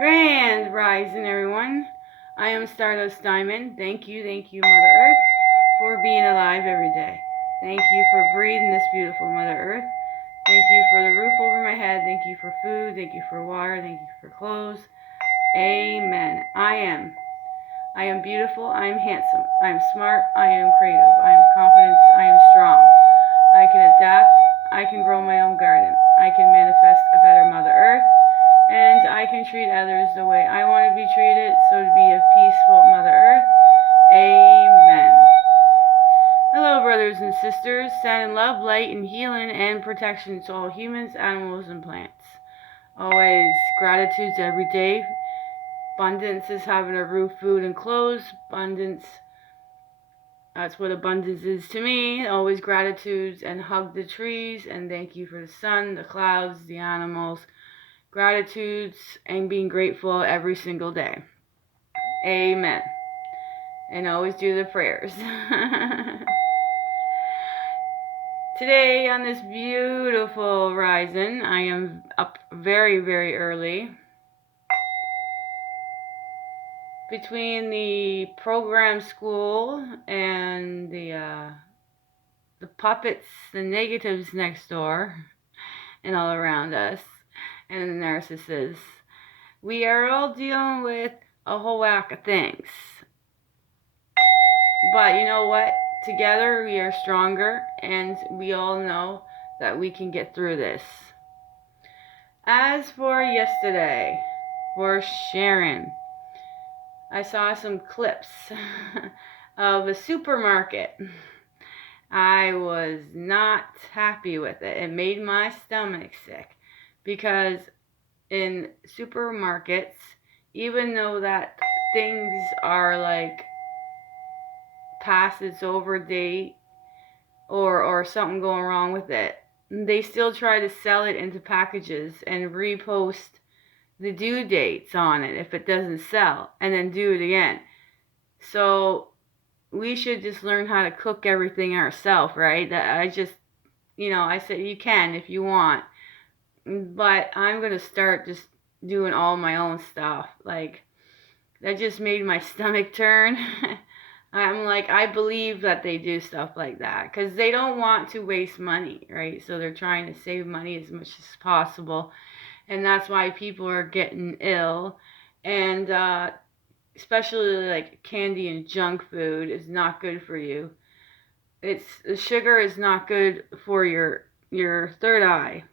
Grand Rising, everyone. I am Stardust Diamond. Thank you, Mother Earth, for being alive every day. Thank you for breathing this beautiful Mother Earth. Thank you for the roof over my head. Thank you for food. Thank you for water. Thank you for clothes. Amen. I am beautiful. I am handsome. I am smart. I am creative. I am confident. I am strong. I can adapt. I can grow my own garden. I can manifest a better Mother Earth. And I can treat others the way I want to be treated, so to be a peaceful Mother Earth. Amen. Hello, brothers and sisters. Sending love, light, and healing and protection to all humans, animals, and plants. Always gratitudes every day. Abundance is having a roof, food, and clothes. Abundance, that's what abundance is to me. Always gratitudes and hug the trees and thank you for the sun, the clouds, the animals. Gratitudes and being grateful every single day. Amen. And always do the prayers. Today on this beautiful rising, I am up very, very early. Between the program school and the puppets, the negatives next door and all around us, and the narcissists, we are all dealing with a whole whack of things. But you know what? Together we are stronger, and we all know that we can get through this. As for yesterday, for Sharon, I saw some clips of a supermarket. I was not happy with it. It made my stomach sick because in supermarkets, even though that things are like past its over date or something going wrong with it, they still try to sell it into packages and repost the due dates on it if it doesn't sell, and then do it again. So we should just learn how to cook everything ourselves, right? That I just, I said you can if you want, but I'm gonna start just doing all my own stuff. Like, that just made my stomach turn. I'm like, I believe that they do stuff like that because they don't want to waste money, right? So they're trying to save money as much as possible. And that's why people are getting ill. And especially like candy and junk food is not good for you. The sugar is not good for your third eye.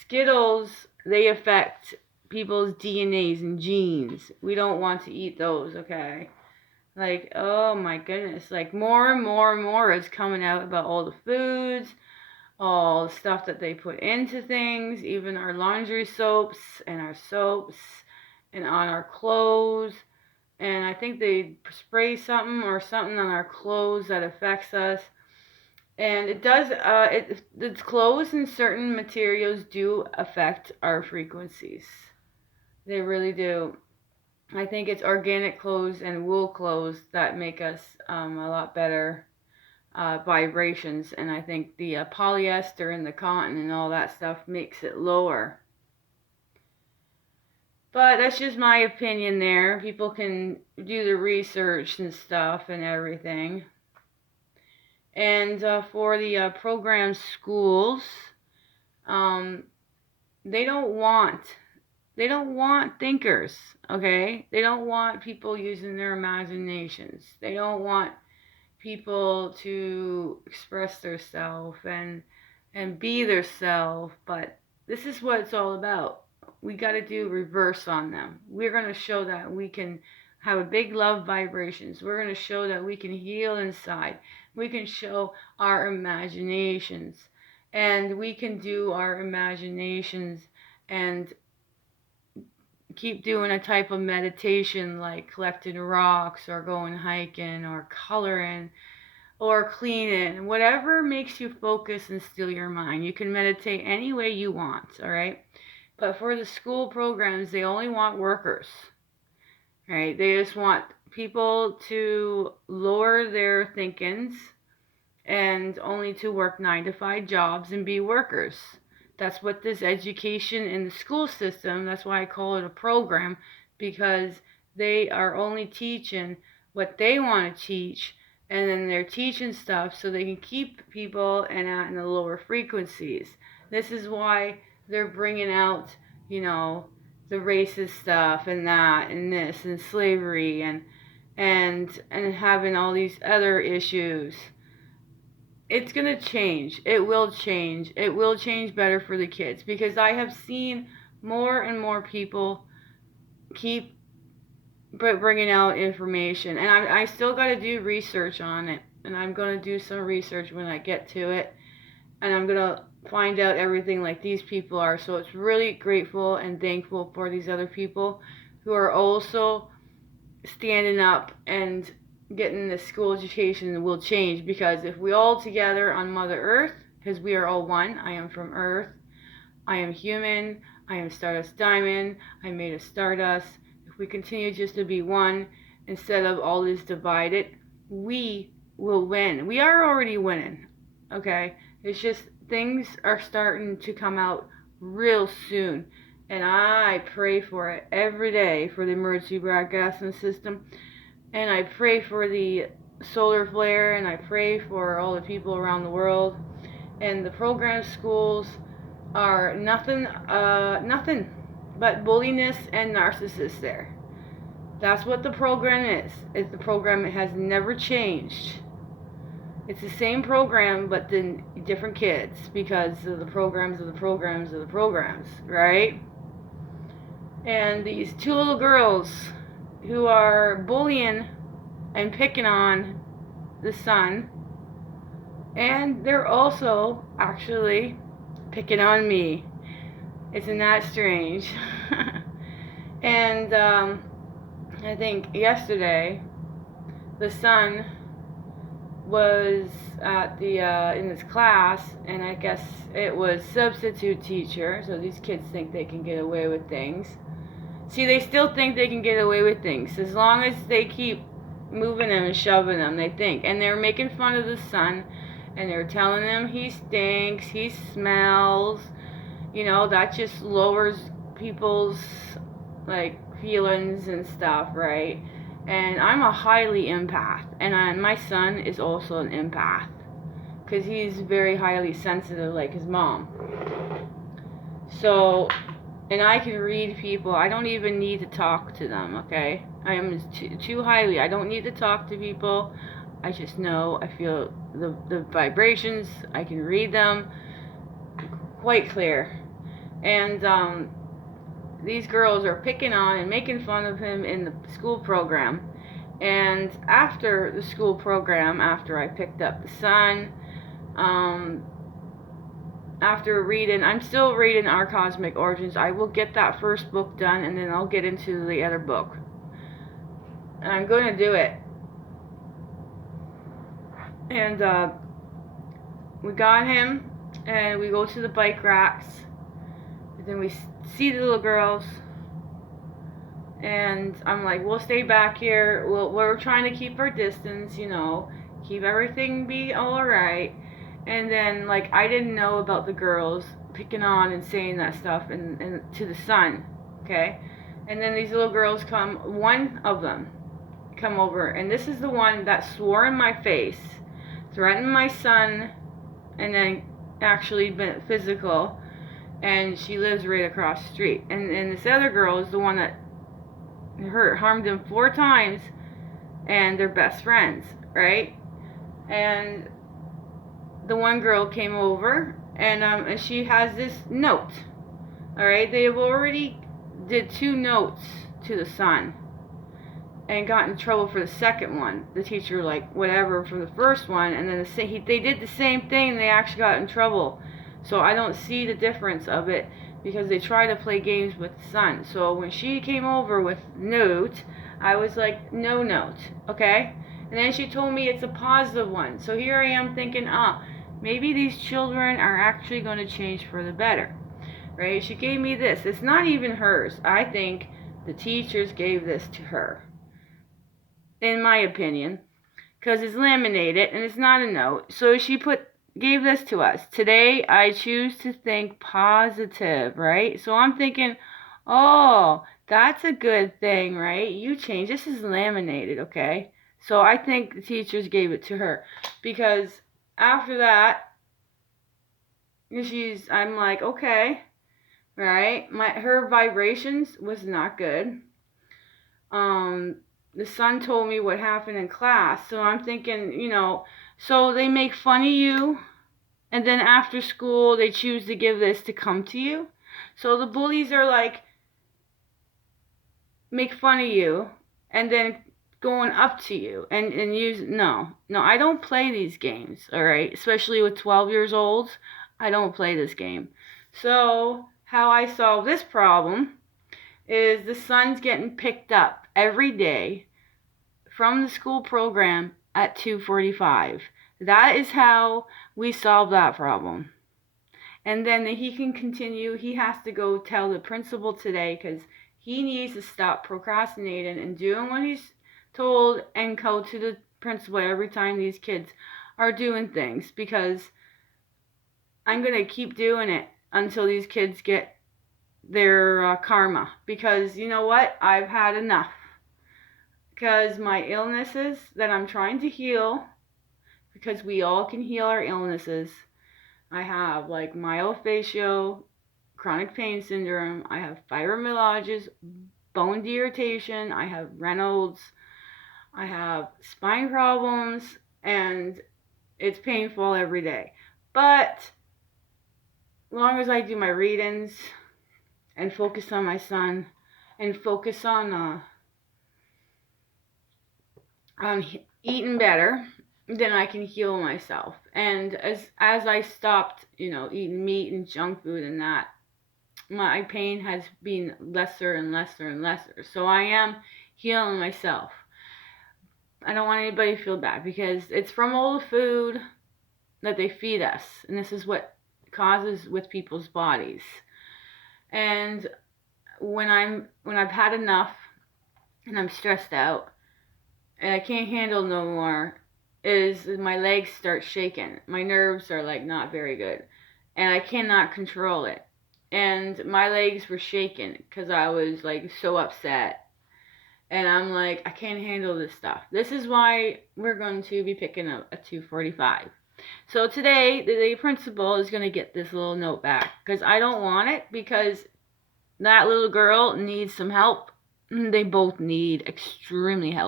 Skittles, they affect people's DNAs and genes. We don't want to eat those, okay? Like, oh my goodness. Like, more and more and more is coming out about all the foods, all the stuff that they put into things, even our laundry soaps and our soaps and on our clothes. And I think they spray something or something on our clothes that affects us. And it does, the clothes and certain materials do affect our frequencies. They really do. I think it's organic clothes and wool clothes that make us a lot better vibrations. And I think the polyester and the cotton and all that stuff makes it lower. But that's just my opinion there. People can do the research and stuff and everything. And for the program schools, they don't want thinkers, okay? They don't want people using their imaginations. They don't want people to express themselves and be their self. But this is what it's all about. We got to do reverse on them. We're going to show that we can have a big love vibrations. We're going to show that we can heal inside. We can show our imaginations, and we can do our imaginations and keep doing a type of meditation like collecting rocks or going hiking or coloring or cleaning, whatever makes you focus and still your mind. You can meditate any way you want, all right? But for the school programs, they only want workers, right? They just want people to lower their thinkings and only to work 9 to 5 jobs and be workers. That's what this education in the school system, that's why I call it a program, because they are only teaching what they want to teach, and then they're teaching stuff so they can keep people in the lower frequencies. This is why they're bringing out, the racist stuff and that and this and slavery and having all these other issues. It's going to change. It will change. It will change better for the kids, because I have seen more and more people keep bringing out information, and I still got to do research on it, and I'm going to do some research when I get to it, and I'm going to find out everything like these people are. So it's really grateful and thankful for these other people who are also standing up and getting the school education will change, because if we all together on Mother Earth, because we are all one, I am from Earth, I am human, I am Stardust Diamond, I made of Stardust. If we continue just to be one instead of all this divided, we will win. We are already winning, okay? It's just things are starting to come out real soon. And I pray for it every day, for the emergency broadcasting system. And I pray for the solar flare, and I pray for all the people around the world. And the program schools are nothing but bulliness and narcissists there. That's what the program is. It's the program. It has never changed. It's the same program, but then different kids, because of the programs of the programs of the programs, right? And these two little girls who are bullying and picking on the son, and they're also actually picking on me. Isn't that strange? And I think yesterday the son was at the in this class, and I guess it was substitute teacher, so these kids think they can get away with things. See, they still think they can get away with things as long as they keep moving them and shoving them, they think. And they're making fun of the son, and they're telling him he stinks, he smells, that just lowers people's feelings and stuff, right? And I'm a highly empath, and my son is also an empath, because he's very highly sensitive like his mom. So, and I can read people. I don't even need to talk to them, okay? I am too highly. I don't need to talk to people. I just know, I feel the vibrations. I can read them quite clear. And these girls are picking on and making fun of him in the school program. And after the school program, after I picked up the son, after reading, I'm still reading Our Cosmic Origins. I will get that first book done, and then I'll get into the other book. And I'm going to do it. And we got him, and we go to the bike racks. And then we see the little girls. And I'm like, we'll stay back here. We're trying to keep our distance, keep everything be alright. And then, I didn't know about the girls picking on and saying that stuff and to the son, okay? And then these little girls one of them come over, and this is the one that swore in my face, threatened my son, and then actually been physical, and she lives right across the street. And this other girl is the one that harmed him 4 times, and they're best friends, right? And the one girl came over, and she has this note. All right, they have already did 2 notes to the son, and got in trouble for the second one. The teacher whatever for the first one, and then they did the same thing, and they actually got in trouble. So I don't see the difference of it, because they try to play games with the son. So when she came over with note, I was like, no note, okay? And then she told me it's a positive one. So here I am thinking, maybe these children are actually going to change for the better, right? She gave me this. It's not even hers. I think the teachers gave this to her, in my opinion, because it's laminated and it's not a note. So she put gave this to us. Today, I choose to think positive, right? So I'm thinking, oh, that's a good thing, right? You change. This is laminated, okay? So I think the teachers gave it to her because after that, I'm like, okay, right? Her vibrations was not good. The son told me what happened in class, so I'm thinking, so they make fun of you, and then after school they choose to give this to come to you. So the bullies are like, make fun of you, and then going up to you and use, no, I don't play these games, all right? Especially with 12 years olds, I don't play this game. So how I solve this problem is the son's getting picked up every day from the school program at 2:45. That is how we solve that problem. And then he can continue. He has to go tell the principal today because he needs to stop procrastinating and doing what he's told and go to the principal every time these kids are doing things, because I'm going to keep doing it until these kids get their karma. Because you know what? I've had enough. Because my illnesses that I'm trying to heal, because we all can heal our illnesses. I have like myofascial chronic pain syndrome. I have fibromyalgia, bone deirritation. I have Reynolds. I have spine problems, and it's painful every day. But as long as I do my readings and focus on my son and focus on eating better, then I can heal myself. And as I stopped, eating meat and junk food and that, my pain has been lesser and lesser and lesser. So I am healing myself. I don't want anybody to feel bad because it's from all the food that they feed us, and this is what causes with people's bodies. And when I've had enough and I'm stressed out and I can't handle no more, is my legs start shaking. My nerves are like not very good, and I cannot control it. And my legs were shaking because I was like so upset. And I'm like, I can't handle this stuff. This is why we're going to be picking up at 2:45. So today, the principal is going to get this little note back because I don't want it, because that little girl needs some help. They both need extremely help.